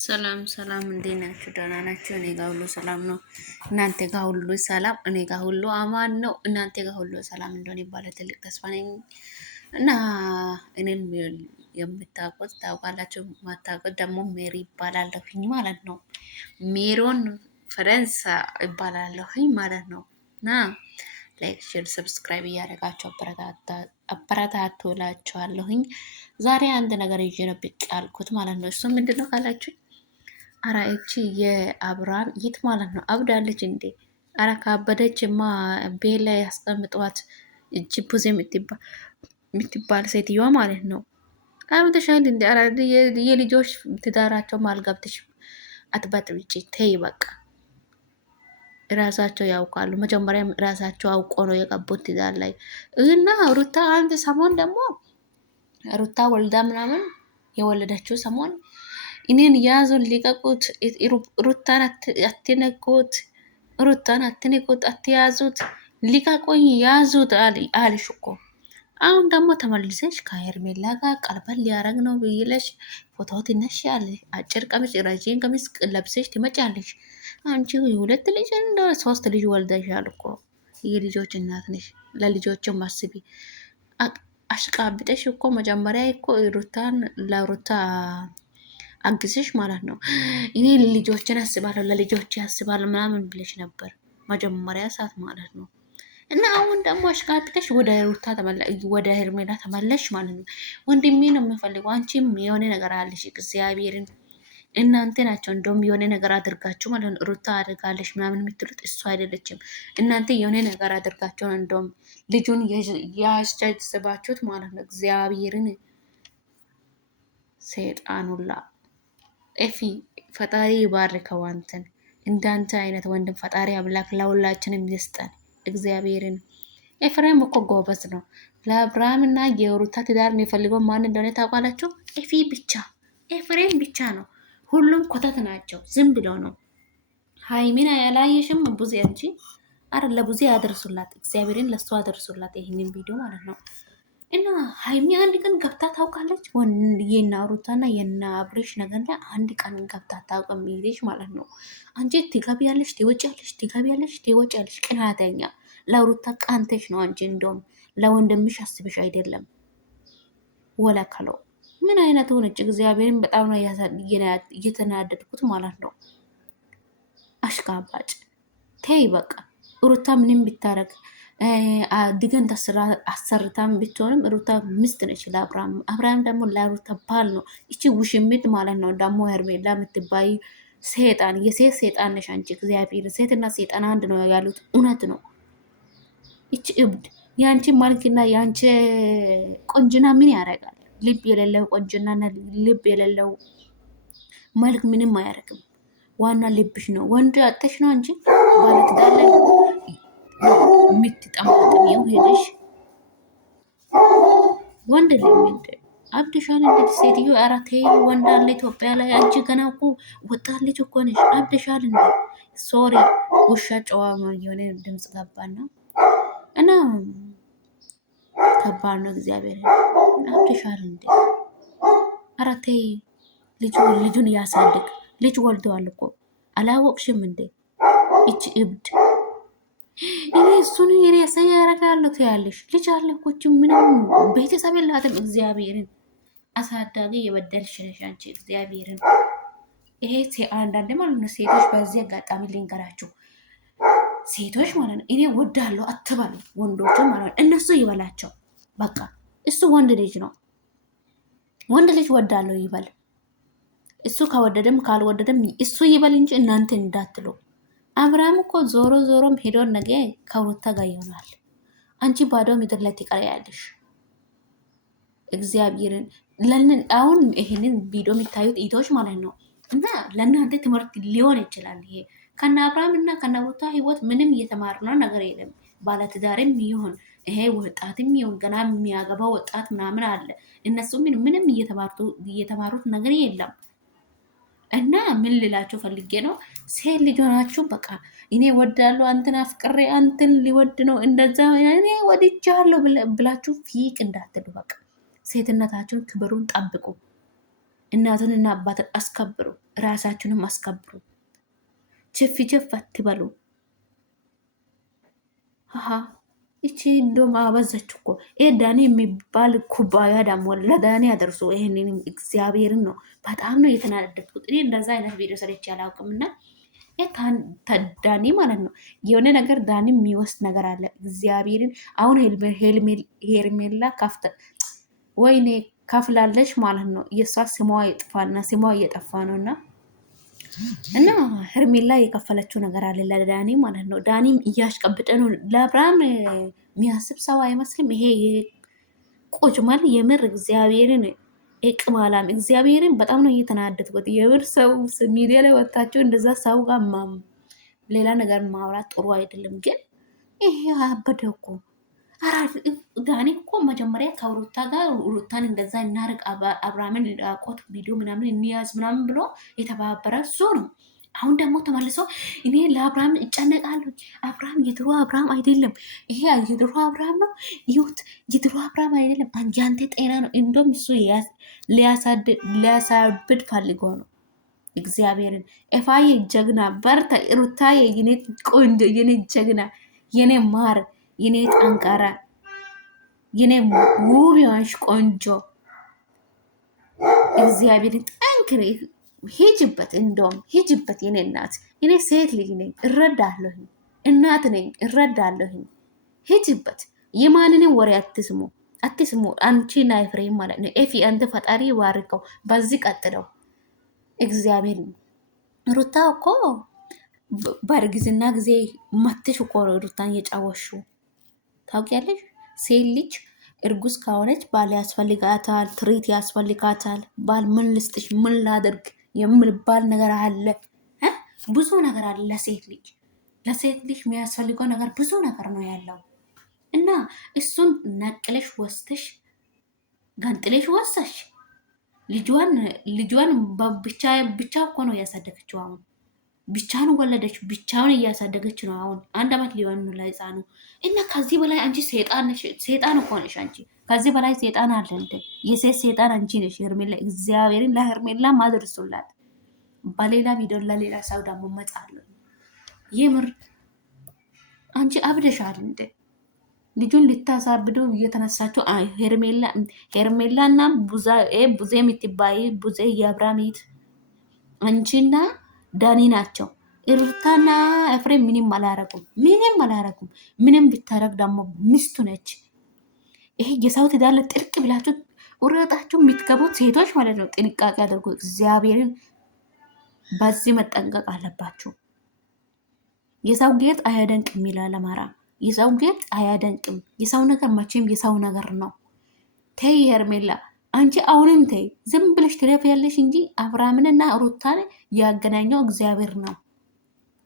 ሰላም ሰላም፣ እንዴት ናችሁ? ደህና ናችሁ? እኔ ጋር ሁሉ ሰላም ነው። እናንተ ጋር ሁሉ ሰላም፣ እኔ ጋር ሁሉ አማን ነው። እናንተ ጋር ሁሉ ሰላም እንደሆነ ባለ ትልቅ ተስፋ ነኝ እና እኔን የምታውቁት ታውቃላችሁ፣ ማታውቁት ደግሞ ሜሪ ይባላለሁኝ ማለት ነው። ሜሮን ፈረንሳ ይባላለሁኝ ማለት ነው እና ላይክ፣ ሼር፣ ሰብስክራይብ እያደረጋችሁ አበረታቱ እላችኋለሁኝ። ዛሬ አንድ ነገር ይዤ ነው ብቅ ያልኩት ማለት ነው። እሱ ምንድን ነው ካላችሁ አራ እቺ የአብርሃም ይት ማለት ነው አብዳለች እንዴ? አራ ካበደችማ ቤት ላይ ያስቀምጧት እቺ ፑዝ የምትባል ሴትዮዋ ማለት ነው። አብደሻል እንዴ? አራ የልጆች ትዳራቸው ማልገብተሽ አትበጥብጪ። ተይ በቃ ራሳቸው ያውቃሉ። መጀመሪያም ራሳቸው አውቆ ነው የገቡት ትዳር ላይ እና ሩታ አንድ ሰሞን ደግሞ ሩታ ወልዳ ምናምን የወለደችው ሰሞን እኔን ያዙን ሊቀቁት፣ ሩታን አትነኩት፣ ሩታን አትንኩት፣ አትያዙት፣ ሊቀቁኝ፣ ያዙት አልሽ እኮ። አሁን ደግሞ ተመልሰሽ ከሄርሜላ ጋር ቀልበል ሊያረግ ነው ብይለሽ ፎቶ ትነሻለሽ። አጭር ቀሚስ ረዥም ቀሚስ ለብሰሽ ትመጫለሽ። አንቺ ሁለት ልጅ እንደ ሶስት ልጅ ወልደሻል እኮ የልጆች እናት ነሽ። ለልጆችም አስቢ። አሽቃብጠሽ እኮ መጀመሪያ እኮ ሩታን ለሩታ አግዝሽ ማለት ነው። እኔ ልጆችን አስባለሁ ለልጆች ያስባል ምናምን ብለሽ ነበር መጀመሪያ ሰዓት ማለት ነው። እና አሁን ደግሞ አሽቃብጠሽ ወደ ሩታ ወደ ሄርሜላ ተመለሽ ማለት ነው። ወንድሜ ነው የምፈልገው። አንቺም የሆነ ነገር አለሽ እግዚአብሔርን እናንተ ናቸው እንደውም የሆነ ነገር አድርጋችሁ ማለት ነው። ሩታ አድርጋለሽ ምናምን የምትሉት እሱ አይደለችም። እናንተ የሆነ ነገር አድርጋችሁ ነው እንደውም ልጁን ያስጨስባችሁት ማለት ነው። እግዚአብሔርን ሰይጣኑላ ኤፊ ፈጣሪ ይባርከው አንተን። እንዳንተ አይነት ወንድም ፈጣሪ አምላክ ለሁላችንም ይስጠን እግዚአብሔርን። ኤፍሬም እኮ ጎበዝ ነው። ለአብርሃም እና የሩታ ትዳር የሚፈልገው ማን እንደሆነ ታውቃላችሁ? ኤፊ ብቻ ኤፍሬም ብቻ ነው። ሁሉም ኮተት ናቸው። ዝም ብለው ነው። ሃይሚን ያላየሽም ቡዜ እንጂ አረ ለቡዜ ያደርሱላት እግዚአብሔርን፣ ለሱ አደርሱላት ይህንን ቪዲዮ ማለት ነው። እና ሀይሚ አንድ ቀን ገብታ ታውቃለች? የና ሩታና የና አብሬሽ ነገር ላይ አንድ ቀን ገብታ ታውቅም ይልሽ ማለት ነው። አንቺ ትገቢያለሽ፣ ትወጫለሽ፣ ትገቢያለሽ፣ ትወጫለሽ። ቅናተኛ ለሩታ ቃንተሽ ነው አንቺ። እንደውም ለወንድምሽ አስብሽ አይደለም። ወለከለው ምን አይነት ሆነች? እግዚአብሔርን በጣም ነው እየተናደድኩት ማለት ነው። አሽቃባጭ ተይ በቃ። ሩታ ምንም ቢታረግ ድገን አሰርታም ብትሆንም ሩታ ሚስት ነች ለአብርሃም። አብርሃም ደግሞ ለሩታ ባል ነው። እቺ ውሽሚት ማለት ነው። ደግሞ ሄርሜላ የምትባይ ሴጣን፣ የሴት ሴጣን ነሽ አንቺ። እግዚአብሔር ሴትና ሴጣን አንድ ነው ያሉት እውነት ነው። እቺ እብድ የአንቺ መልክና የአንቺ ቆንጅና ምን ያደርጋል? ልብ የሌለው ቆንጅናና ልብ የሌለው መልክ ምንም አያደርግም። ዋና ልብሽ ነው። ወንድ አጥሽ ነው እንጂ ባለትዳር ላይ የምትጠማጥሚው ሄደሽ ወንድ ለምንድ አብድሻል? እንዴት ሴትዮ አራቴ ወንድ አለ ኢትዮጵያ ላይ። አንቺ ገና እኮ ወጣት ልጅ እኮ ነሽ። አብድሻል እንዴ? ሶሪ ውሻ ጨዋ የሆነ ድምፅ ገባና እና ከባድ ነው። እግዚአብሔር አብድሻል እንዴ? አራቴ ልጁን ያሳድግ። ልጅ ወልደዋል እኮ አላወቅሽም እንዴ? እቺ እብድ እኔ እሱን የሬሳ ያረጋለሁ ትያለሽ። ልጅ አለኮች ምንም ቤተሰብ የላትም። እግዚአብሔርን አሳዳጊ የበደልሽ ነሽ አንቺ። እግዚአብሔርን ይሄ አንዳንድ ማለት ነው ሴቶች፣ በዚህ አጋጣሚ ልንገራችሁ ሴቶች ማለት ነው እኔ ወዳለሁ አትበሉ ወንዶች ማለት ነው። እነሱ ይበላቸው በቃ። እሱ ወንድ ልጅ ነው። ወንድ ልጅ ወዳለሁ ይበል። እሱ ከወደደም ካልወደደም እሱ ይበል እንጂ እናንተ እንዳትሉ። አብርሃም እኮ ዞሮ ዞሮም ሄዶን ነገ ከሩታ ጋር ይሆናል። አንቺ ባዶ ምድር ላይ ትቀሪያለሽ። እግዚአብሔርን አሁን ይሄንን ቪዲዮ የሚታዩት ኢቶች ማለት ነው እና ለእናንተ ትምህርት ሊሆን ይችላል። ይሄ ከነ አብርሃም እና ከነ ሩታ ህይወት ምንም እየተማርነው ነገር የለም። ባለትዳርም ይሁን ይሄ ወጣትም ይሁን ገና የሚያገባው ወጣት ምናምን አለ። እነሱ ምንም እየተማሩት ነገር የለም። እና ምን ልላችሁ ፈልጌ ነው፣ ሴት ልጅ ሆናችሁ በቃ እኔ ወዳለሁ አንተን አፍቅሬ አንተን ሊወድ ነው እንደዛ እኔ ወድጃለሁ ብላችሁ ፊቅ እንዳትሉ። በቃ ሴትነታችሁን ክብሩን ጠብቁ። እናትንና አባትን አስከብሩ፣ ራሳችሁንም አስከብሩ። ችፍ ችፍ አትበሉ። ሀ ይቺ እንደውም አበዛች እኮ። ይሄ ዳኒ የሚባል ኩባያ ደግሞ ለዳኒ አደርሶ ይሄንን እግዚአብሔርን ነው በጣም ነው የተናደድኩት። እኔ እንደዛ አይነት ቪዲዮ ሰርቼ አላውቅም። እና ዳኒ ማለት ነው የሆነ ነገር ዳኒ የሚወስድ ነገር አለ እግዚአብሔርን። አሁን ሄርሜላ ካፍተ ወይኔ ከፍላለች ማለት ነው። የእሷ ስሟ ይጥፋና ስሟ እየጠፋ ነው እና ሄርሜላ የከፈለችው ነገር አለ ለዳኒ ማለት ነው። ዳኒም እያሽቀብጠ ነው። ለአብርሃም የሚያስብ ሰው አይመስልም። ይሄ ቁጭማል የምር እግዚአብሔርን ቅማላም እግዚአብሔርን በጣም ነው እየተናደድኩት። የምር ሰው ሚዲያ ላይ ወጥታችሁ እንደዛ ሰው ጋር ሌላ ነገር ማውራት ጥሩ አይደለም። ግን ይሄ አበደ እኮ። ዳኒ እኮ መጀመሪያ ከሩታ ጋር ሩታን እንደዛ እናርቅ አብርሃምን ቆት ቪዲዮ ምናምን እንያዝ ምናምን ብሎ የተባበረ እሱ ነው። አሁን ደግሞ ተመልሶ እኔ ለአብርሃም እጨነቃለሁ። አብርሃም የድሮ አብርሃም አይደለም፣ ይሄ የድሮ አብርሃም ነው። ይሁት የድሮ አብርሃም አይደለም። አንተ ጤና ነው። እንደውም እሱ ሊያሳብድ ፈልጎ ነው። እግዚአብሔርን ኤፋዬ ጀግና በርታ። ሩታዬ የኔ ቆንጆ፣ የኔ ጀግና፣ የኔ ማር፣ የኔ ጠንካራ፣ የኔ ውብ የሆንሽ ቆንጆ እግዚአብሔርን ጠንክሬ ሂጅበት፣ እንደውም ሂጅበት የኔ እናት። እኔ ሴት ልጅ ነኝ እረዳለሁኝ፣ እናት ነኝ እረዳለሁኝ። ሂጅበት። የማንንም ወሬ አትስሙ፣ አትስሙ። አንቺና ኤፍሬም ማለት ነው። ኤፊ አንተ ፈጣሪ ባርከው፣ በዚህ ቀጥለው። እግዚአብሔር ሩታ እኮ በእርግዝና ጊዜ መትሽ እኮ ነው ሩታን የጫወሹ ታውቂያለሽ። ሴት ልጅ እርጉዝ ከሆነች ባል ያስፈልጋታል፣ ትሪት ያስፈልጋታል። ባል ምን ልስጥሽ፣ ምን ላደርግ የምልባል ነገር አለ። ብዙ ነገር አለ ለሴት ልጅ። ለሴት ልጅ የሚያስፈልገው ነገር ብዙ ነገር ነው ያለው እና እሱን ነቅለሽ ወስተሽ ገንጥለሽ ወሰሽ ልጇን ብቻ እኮ ነው እያሳደገችው። አሁን ብቻውን ወለደች፣ ብቻውን እያሳደገች ነው። አሁን 1 ዓመት ሊሆን ነው ለህፃኑ። እና ከዚህ በላይ አንቺ ሴጣን እኮ ነሽ አንቺ። ከዚህ በላይ ሴጣን አለ እንደ የሴት ሴጣን አንቺ ነሽ ሄርሜላ። እግዚአብሔርን ለሄርሜላ ማድርሱላት። በሌላ ቪዲዮ ለሌላ ሰው ደግሞ መጻለሁ። የምር አንቺ አብደሻል እንደ ልጁን ልታሳብዱ እየተነሳችሁ ሄርሜላ እና ቡዜ የምትባይ ቡዜ የአብራሚት አንቺና ዳኒ ናቸው። ሩታና ኤፍሬም ምንም አላረጉም፣ ምንም አላረጉም። ምንም ብታረግ ደግሞ ሚስቱ ነች። ይሄ የሰው ትዳር ጥልቅ ብላችሁ ውረጣችሁ የምትገቡት ሴቶች ማለት ነው። ጥንቃቄ አድርጉ። እግዚአብሔርን በዚህ መጠንቀቅ አለባችሁ። የሰው ጌጥ አያደንቅም ይላል አማራ። የሰው ጌጥ አያደንቅም። የሰው ነገር መቼም የሰው ነገር ነው። ተይ ሄርሜላ አንቺ አሁንም ተይ፣ ዝም ብለሽ ትለፍ ያለሽ እንጂ አብርሃምንና ሩታን ያገናኘው እግዚአብሔር ነው።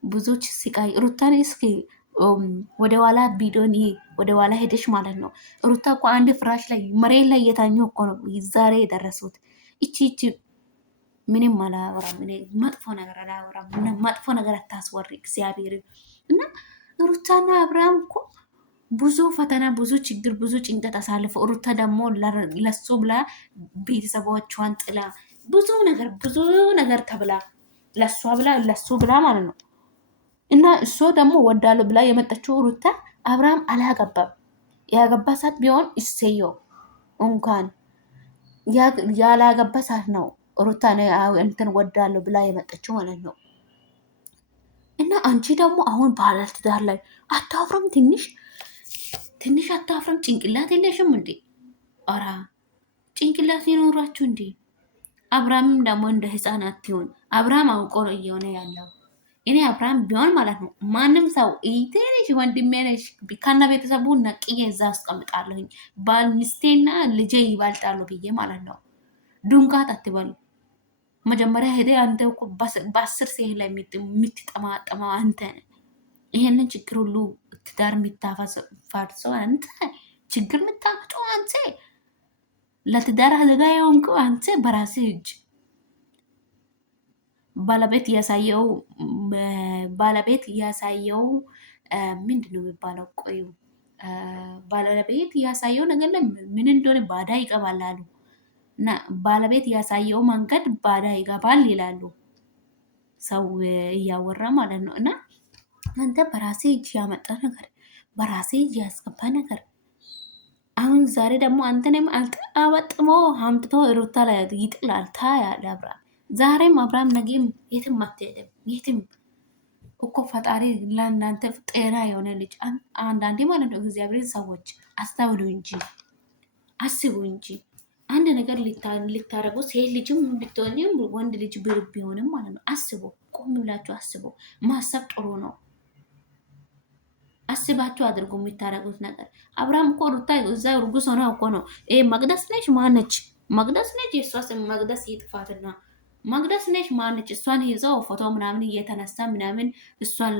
ብዙዎች ስቃይ ሩታን እስኪ ወደ ኋላ ቪዲዮን ወደ ኋላ ሄደሽ ማለት ነው። ሩታ እኮ አንድ ፍራሽ ላይ መሬት ላይ እየታኙ እኮ ነው ዛሬ የደረሱት። እቺ ምንም አላወራም፣ መጥፎ ነገር አላወራም። መጥፎ ነገር አታስወሪ እግዚአብሔርን። እና ሩታና አብርሃም እኮ ብዙ ፈተና፣ ብዙ ችግር፣ ብዙ ጭንቀት አሳልፈው ሩታ ደግሞ ለሱ ብላ ቤተሰቦቿን ጥላ ብዙ ነገር ተብላ ለሷ ብላ ለሱ ብላ ማለት ነው። እና እሱ ደግሞ ወዳለው ብላ የመጣችው ሩታ አብርሃም አላገባም። ያገባ ሰዓት ቢሆን እሰየው፣ እንኳን ያላገባ ሰዓት ነው ሩታ እንትን ወዳለው ብላ የመጣችው ማለት ነው። እና አንቺ ደግሞ አሁን ባለትዳር ላይ አታፍረም? ትንሽ አታፍረም? ጭንቅላት የለሽም እንዴ? ኧረ ጭንቅላት ይኖራችሁ እንዴ? አብርሃምም ደግሞ እንደ ህፃናት ይሆን። አብርሃም አውቆ ነው እየሆነ ያለው። እኔ አብርሃም ቢሆን ማለት ነው ማንም ሰው ትንሽ ወንድሜ ነሽ ከነ ቤተሰቡ ነቅዬ እዛ አስቀምጣለሁኝ። ባል ሚስቴና ልጄ ይባልጣሉ ብዬ ማለት ነው። ዱንካት አትበሉ። መጀመሪያ ሄደ አንተ እኮ በ10 ሴት ላይ የምትጠማጠመው አንተ ነህ። ይሄንን ችግር ሁሉ ትዳር የሚታፈርሰው አንተ፣ ችግር የምታመጣው አንተ፣ ለትዳር አደጋ የሆንከው አንተ በራስህ እጅ። ባለቤት ያሳየው ምንድን ነው የሚባለው? ቆዩ ባለቤት ያሳየው ነገር ምን እንደሆነ ባዳ ይቀባላሉ። እና ባለቤት ያሳየው መንገድ ባዳ ይገባል ይላሉ ሰው እያወራ ማለት ነው። እና አንተ በራሴ እጅ ያመጣ ነገር በራሴ እጅ ያስገባ ነገር አሁን ዛሬ ደግሞ አንተንም አበጥሞ አምጥቶ ሩታ ላይ ይጥላል። ታያለህ አብርሃም። ዛሬም አብርሃም ነገም የትም አትሄድም። የትም እኮ ፈጣሪ ለእናንተ ጤና የሆነ ልጅ አንዳንዴ ማለት ነው። እግዚአብሔር ሰዎች አስታውሉ እንጂ አስቡ እንጂ አንድ ነገር ልታረጉ ሴት ልጅም ብትሆንም ወንድ ልጅ ብር ቢሆንም ማለት ነው። አስቡ፣ ቆም ብላችሁ አስቡ። ማሰብ ጥሩ ነው። አስባችሁ አድርጎ የሚታረጉት ነገር። አብርሃም እኮ ሩታ እዛ እርጉዝ ሆና እኮ ነው። ይሄ መቅደስ ነች ማነች? መቅደስ ነች። የእሷ ስም መቅደስ ይጥፋትና መቅደስ ነች ማነች? እሷን ይዘው ፎቶ ምናምን እየተነሳ ምናምን እሷን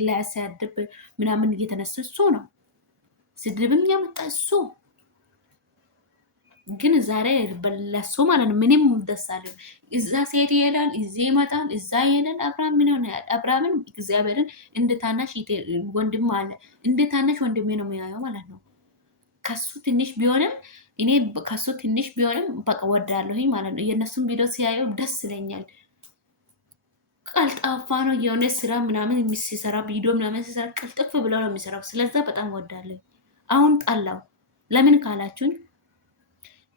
ላያሳድብ ምናምን እየተነሳ እሱ ነው። ስድብም ያመጣ እሱ ግን ዛሬ በለሱ ማለት ነው። ምንም ደስ አለው። እዛ ሴት ይሄዳል፣ እዚህ ይመጣል፣ እዛ ይሄዳል። አብርሃም ምን ሆነ? አብርሃምን እግዚአብሔርን እንደ ታናሽ ወንድም አለ እንደ ታናሽ ወንድሜ ነው የሚያየው ማለት ነው። ከሱ ትንሽ ቢሆንም እኔ ከሱ ትንሽ ቢሆንም በቃ ወዳለሁኝ ማለት ነው። የእነሱን ቪዲዮ ሲያየው ደስ ይለኛል። ቀልጣፋ ነው የሆነ ስራ ምናምን ሲሰራ ቪዲዮ ምናምን ሲሰራ ቅልጥፍ ብለው ነው የሚሰራው። ስለዛ በጣም ወዳለሁ። አሁን ጠላው ለምን ካላችሁኝ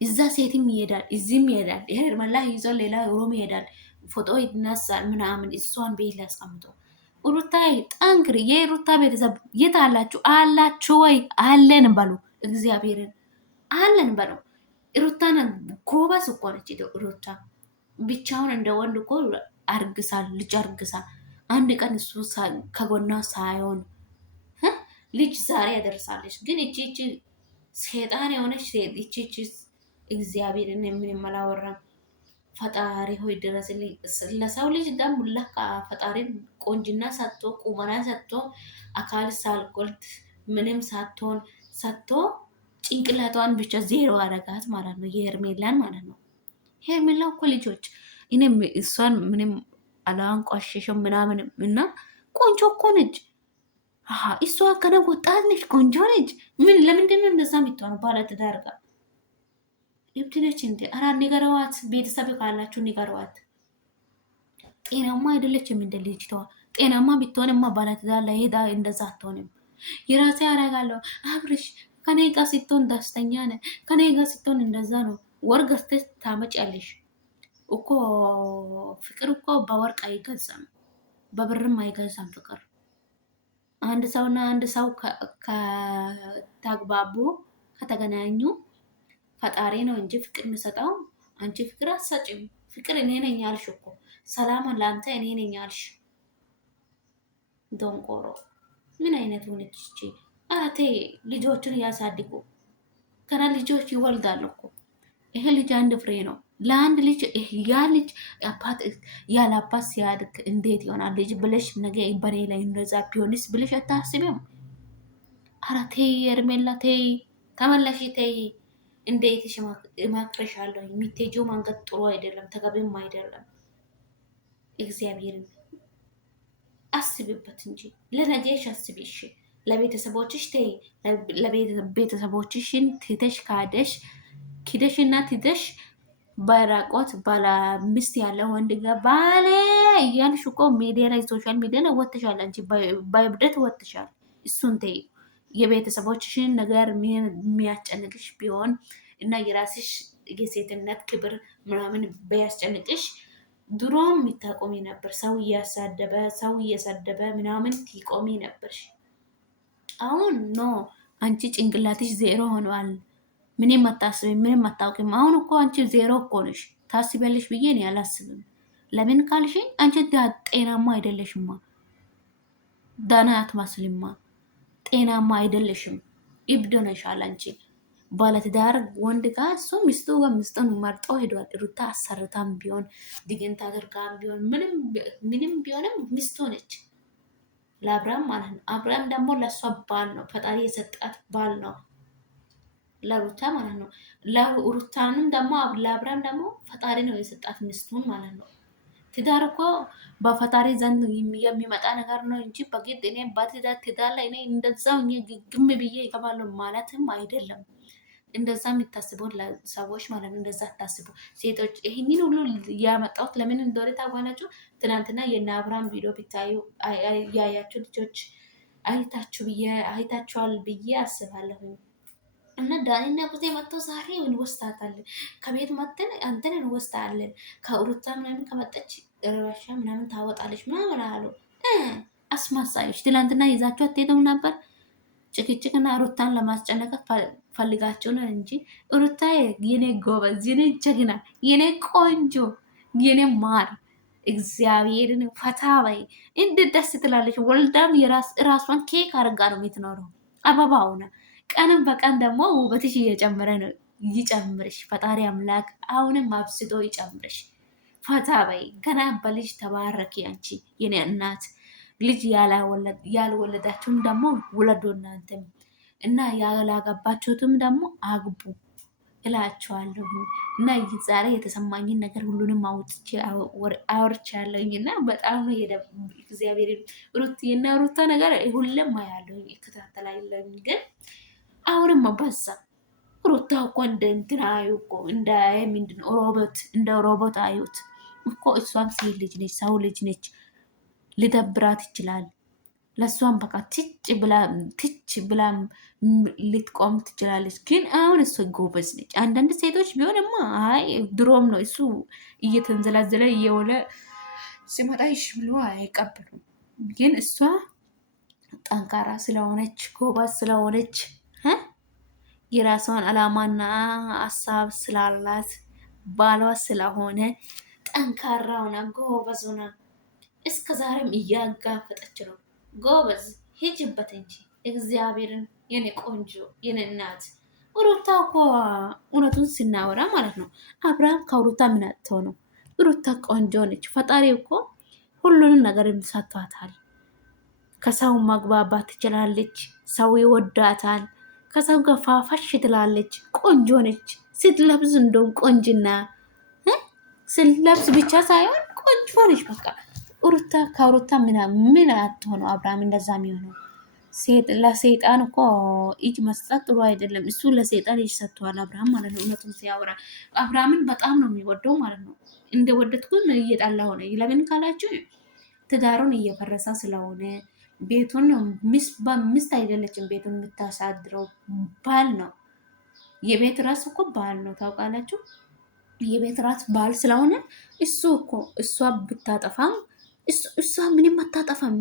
እዛ ሴትም ይሄዳል፣ እዚህም ይሄዳል። ሄርሜላ ይዞ ሌላ ሮም ይሄዳል፣ ፎቶ ይነሳል ምናምን እሷን ቤት ላይ አስቀምጦ ሩታ ጠንክር። የሩታ ቤተሰብ የት አላችሁ? አላችሁ ወይ? አለን በሉ። እግዚአብሔርን አለን በሉ። ሩታን ጎበዝ እኮ ነች ሩታ። ብቻውን እንደ ወንድ እኮ አርግሳል፣ ልጅ አርግሳ አንድ ቀን እሱ ከጎና ሳይሆን ልጅ ዛሬ ያደርሳለች። ግን እቺ ሴጣን የሆነች እቺ እግዚአብሔርን የምንም አላወራም። ፈጣሪ ሆይ ድረስልኝ። ለሰው ልጅ ደግሞ ለካ ፈጣሪ ቆንጅና ሰጥቶ ቁመና ሰጥቶ አካል ሳልቆልት ምንም ሳትሆን ሰጥቶ ጭንቅላቷን ብቻ ዜሮ አረጋት ማለት ነው። የሄርሜላን ማለት ነው። ሄርሜላ እኮ ልጆች እኔም እሷን ምንም አላንቋሸሽም ምናምን እና ቆንጆ እኮ ነች። እሷ ከነ ወጣት ነች፣ ቆንጆ ነች። ምን ለምንድን ነው እንደዛ የምትሆነው? ባለትዳር ጋር እብድነች እንዴ? አራ ንገረዋት። ቤተሰብ ካላችሁ ንገረዋት። ጤናማ አይደለችም እንደ ልጅቷ። ጤናማ ብትሆንማ ባለትዳር ላይ ሄዳ እንደዛ አትሆንም። የራሴ ያደርጋለሁ አብርሽ ከኔ ጋር ስትሆን ደስተኛ ነ ከኔ ጋር ስትሆን እንደዛ ነው። ወርቅ ገዝተሽ ታመጫለሽ እኮ። ፍቅር እኮ በወርቅ አይገዛም፣ በብርም አይገዛም ፍቅር። አንድ ሰውና አንድ ሰው ከተግባቡ ከተገናኙ ፈጣሪ ነው እንጂ ፍቅር የምሰጠው። አንቺ ፍቅር አትሰጭም። ፍቅር እኔ ነኝ ያልሽ እኮ። ሰላም ለአንተ እኔ ነኝ ያልሽ ዶንቆሮ። ምን አይነት ሆነች እቺ? አቴ ልጆችን ያሳድጉ። ከና ልጆች ይወልዳሉ እኮ። ይሄ ልጅ አንድ ፍሬ ነው። ለአንድ ልጅ ያ ልጅ አባት ያለ አባት ሲያድግ እንዴት ይሆናል ልጅ ብለሽ ነገ በኔ ላይ እንደዛ ቢሆንስ ብለሽ አታስቢም? ኧረ ተይ ሄርሜላ ተይ፣ ተመለሺ ተይ። እንዴት እመክርሻለሁ። የሚትሄጂው መንገድ ጥሩ አይደለም፣ ተገቢም አይደለም። እግዚአብሔርን አስቢበት እንጂ ለነገሽ አስቢ። እሺ ለቤተሰቦችሽ ተይ። ለቤተሰቦችሽን ትተሽ ክደሽና ትተሽ በራቆት ባለ ሚስት ያለ ወንድ ጋር ባለ እያልሽ እኮ ሚዲያ ላይ ሶሻል ሚዲያ ላይ ወጥሻል። አንቺ በእብደት ወጥሻል። እሱን ተይ። የቤተሰቦችሽን ነገር የሚያስጨንቅሽ ቢሆን እና የራስሽ የሴትነት ክብር ምናምን ቢያስጨንቅሽ ድሮም የሚታቆሚ ነበር። ሰው እየሰደበ ምናምን ትቆሚ ነበር። አሁን ኖ አንቺ ጭንቅላትሽ ዜሮ ሆኗል። ምንም አታስብም፣ ምንም አታውቂም። አሁን እኮ አንቺ ዜሮ እኮ ነሽ። ታስቢያለሽ ብዬ እኔ አላስብም። ለምን ካልሽኝ አንቺ ጤናማ አይደለሽማ፣ ዳና አትመስልማ፣ ጤናማ አይደለሽም። እብድ ሆነሻል አንቺ። ባለትዳር ወንድ ጋር እሱ ሚስቱን መርጦ ሄዷል። ሩታ አሰርታም ቢሆን ድግንት አድርጋም ቢሆን ምንም ቢሆንም ሚስቱ ነች ለአብርሃም ማለት ነው። አብርሃም ደግሞ ለእሷ ባል ነው፣ ፈጣሪ የሰጣት ባል ነው ለሩታ ማለት ነው። ለሩታንም ደግሞ ለአብርሃም ደግሞ ፈጣሪ ነው የሰጣት ሚስቱን ማለት ነው። ትዳር እኮ በፈጣሪ ዘንድ የሚመጣ ነገር ነው እንጂ በግድ እኔ በትዳር ላይ እኔ እንደዛው ግም ብዬ ይገባለሁ ማለትም አይደለም። እንደዛ የሚታስበው ሰዎች ማለት ነው። እንደዛ አታስቡ ሴቶች። ይህንን ሁሉ ያመጣሁት ለምን እንደሆነ ታውቃላችሁ? ትናንትና የእነ አብርሃም ቪዲዮ ቢታዩ ያያችሁ ልጆች አይታችኋል ብዬ አስባለሁ። እና ዳኒና ቡዜ መጥቶ ዛሬ እንወስዳታለን፣ ከቤት መጥተን አንተን እንወስዳለን፣ ከሩታ ምናምን ከመጠች ረባሻ ምናምን ታወጣለች ምናምን አሉ። አስማሳዮች! ትላንትና ይዛችሁ አትሄደም ነበር? ጭቅጭቅና ሩታን ለማስጨነቅ ፈልጋችሁ ነው እንጂ ሩታ የኔ ጎበዝ፣ የኔ ጀግና፣ የኔ ቆንጆ፣ የኔ ማር እግዚአብሔርን ፈታ በይ። እንዴት ደስ ትላለች! ወልዳም ራሷን ኬክ አርጋ ነው የምትኖረው። አበባ ሆነ ቀንም በቀን ደግሞ ውበትሽ እየጨመረ ነው። ይጨምርሽ ፈጣሪ አምላክ አሁንም አብስቶ ይጨምርሽ። ፈታ በይ። ገና በልጅ ተባረኪ አንቺ የኔ እናት። ልጅ ያልወለዳችሁም ደግሞ ውለዱ እናንተም እና ያላገባችሁትም ደግሞ አግቡ እላቸዋለሁ። እና ዛሬ የተሰማኝን ነገር ሁሉንም አውርቻለሁኝ እና በጣም ነው እግዚአብሔር ሩት የና ሩታ ነገር ሁሉም አያለሁ እከታተላለሁ። ግን አሁንም በዛ ሩታ እኮ እንደ እንትን አዩ እኮ እንደ ምንድን ሮቦት እንደ ሮቦት አዩት እኮ። እሷም ሴት ልጅ ነች፣ ሰው ልጅ ነች፣ ሊደብራት ይችላል። ለእሷም በቃ ትች ብላ ልትቆም ትችላለች። ግን አሁን እሱ ጎበዝ ነች። አንዳንድ ሴቶች ቢሆንማ አይ ድሮም ነው እሱ እየተንዘላዘለ እየወለ ሲመጣ ይሽ ብሎ አይቀበሉም። ግን እሷ ጠንካራ ስለሆነች ጎበዝ ስለሆነች የራሷን አላማና ሀሳብ ስላላት ባሏ ስለሆነ ጠንካራ ሆና ጎበዝ ሆና እስከ ዛሬም እያጋፈጠች ነው። ጎበዝ ሂጅበት እንጂ እግዚአብሔርን የኔ ቆንጆ የኔ እናት። ሩታ እኮ እውነቱን ስናወራ ማለት ነው አብርሃም ከሩታ ምን አጥተው ነው? ሩታ ቆንጆ ነች። ፈጣሪ እኮ ሁሉንም ነገር ሰጥቷታል። ከሰው መግባባት ትችላለች። ሰው ይወዳታል። ከሰው ጋር ፋፋሽ ትላለች። ቆንጆ ነች። ስትለብስ እንደውም ቆንጅና ስትለብስ ብቻ ሳይሆን ቆንጆ ነች። በቃ ሩታ ከሩታ ምን አትሆነው? አብርሃም እንደዛ የሚሆነው ለሰይጣን እኮ እጅ መስጠት ጥሩ አይደለም። እሱ ለሰይጣን እጅ ሰጥተዋል አብርሃም ማለት ነው። እውነቱን ሲያወራ አብርሃምን በጣም ነው የሚወደው ማለት ነው። እንደወደድኩት እየጣላ ሆነ። ለምን ካላችሁ ትዳሩን እየፈረሰ ስለሆነ ቤቱን ሚስት አይደለችም ቤቱን የምታሳድረው ባል ነው። የቤት ራስ እኮ ባል ነው ታውቃላችሁ። የቤት ራስ ባል ስለሆነ እሱ እኮ እሷ ብታጠፋም እሷ ምንም አታጠፋም።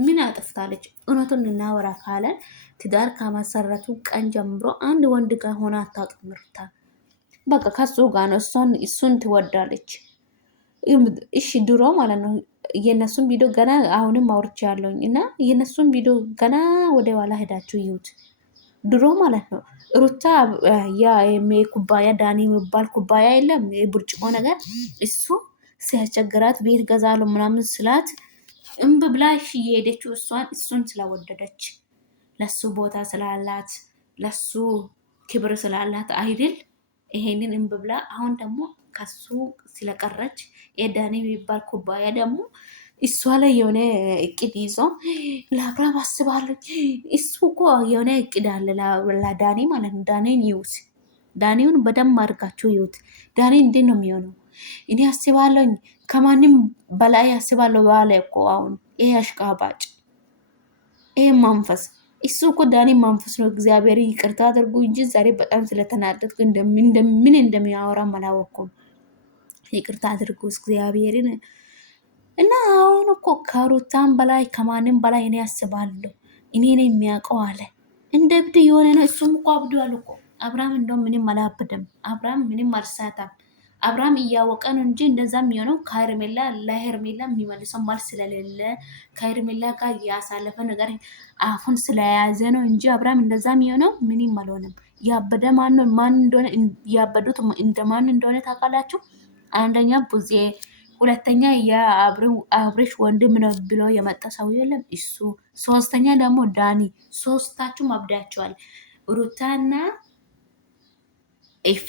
ምን አጠፍታለች? እውነቱን እናወራ ካለን ትዳር ከመሰረቱ ቀን ጀምሮ አንድ ወንድ ጋር ሆነ አታውቅም ሩታ። በቃ ከሱ ጋር ነው። እሱን ትወዳለች። እሺ ድሮ ማለት ነው የነሱን ቪዲዮ ገና አሁንም አውርቼ ያለውኝ እና የነሱን ቪዲዮ ገና ወደ ኋላ ሄዳችሁ ይዩት። ድሮ ማለት ነው ሩታ ኩባያ ዳኒ የሚባል ኩባያ የለም የብርጭቆ ነገር እሱ ሲያስቸግራት ቤት ገዛሉ ምናምን ስላት እምብ ብላ እየሄደችው እሱን ስለወደደች ለሱ ቦታ ስላላት ለሱ ክብር ስላላት አይድል ይሄንን እምብ ብላ አሁን ደግሞ ከሱ ስለቀረች የዳኒ የሚባል ኩባያ ደግሞ እሷ ላይ የሆነ እቅድ ይዞ ለአብርሃም አስባለሁ። እሱ እኮ የሆነ እቅድ አለ ለዳኒ ማለት ነው። ዳኒን ይዩት። ዳኒውን በደንብ አድርጋችሁ ይዩት። ዳኒ እንዴት ነው የሚሆነው? እኔ አስባለሁኝ ከማንም በላይ አስባለሁ ባለ እኮ አሁን ይሄ አሽቃባጭ ይሄ መንፈስ እሱ እኮ ዳኒ መንፈስ ነው። እግዚአብሔር ይቅርታ አድርጉ እንጂ ዛሬ በጣም ስለተናደድኩ ምን እንደሚያወራ አላወኩም። ይቅርታ አድርጉ እግዚአብሔርን። እና አሁን እኮ ከሩታም በላይ ከማንም በላይ እኔ አስባለሁ እኔ ነው የሚያውቀው አለ። እንደ እብድ የሆነ ነው። እሱም እኮ አብዷል እኮ አብርሃም። እንደውም ምንም አላበደም አብርሃም፣ ምንም አልሳታም አብርሃም። እያወቀ ነው እንጂ እንደዛ የሚሆነው ከሄርሜላ ለሄርሜላ የሚመልሰው ማል ስለሌለ ከሄርሜላ ጋር ያሳለፈ ነገር አፉን ስለያዘ ነው እንጂ አብርሃም እንደዛ የሚሆነው ምንም አልሆነም። ያበደ ማን እንደሆነ ያበዱት እንደማን እንደሆነ ታውቃላችሁ? አንደኛ ቡዜ፣ ሁለተኛ የአብርሽ ወንድም ነው ብሎ የመጣ ሰው የለም እሱ፣ ሶስተኛ ደግሞ ዳኒ። ሶስታችሁም አብዳችኋል። ሩታና ኤፊ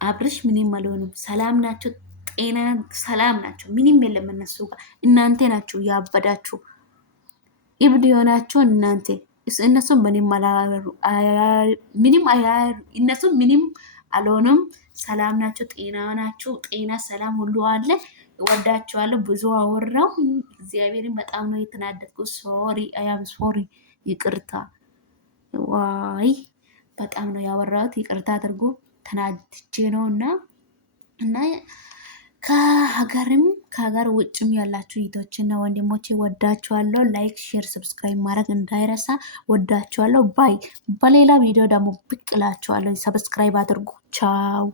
አብርሽ ምንም አልሆኑም። ሰላም ናቸው፣ ጤና ሰላም ናቸው። ምንም የለም እነሱ ጋር። እናንተ ናችሁ ያበዳችሁ፣ እብድ የሆናችሁ እናንተ። እነሱም ምንም እነሱም ምንም አልሆኑም። ሰላም ናቸው፣ ጤና ናቸው። ጤና ሰላም ሁሉ አለ። ወዳቸዋለሁ። ብዙ አወራው። እግዚአብሔርን በጣም ነው የተናደድኩት። ሶሪ አያም ሶሪ፣ ይቅርታ። ዋይ በጣም ነው ያወራሁት። ይቅርታ አድርጉ። ተናድጄ ነው እና ከሀገር ውጭም ያላችሁ እህቶችና ወንድሞቼ ወዳችኋለሁ። ላይክ፣ ሼር፣ ሰብስክራይብ ማድረግ እንዳይረሳ። ወዳችኋለሁ። ባይ። በሌላ ቪዲዮ ደግሞ ብቅ እላችኋለሁ። ሰብስክራይብ አድርጉ። ቻው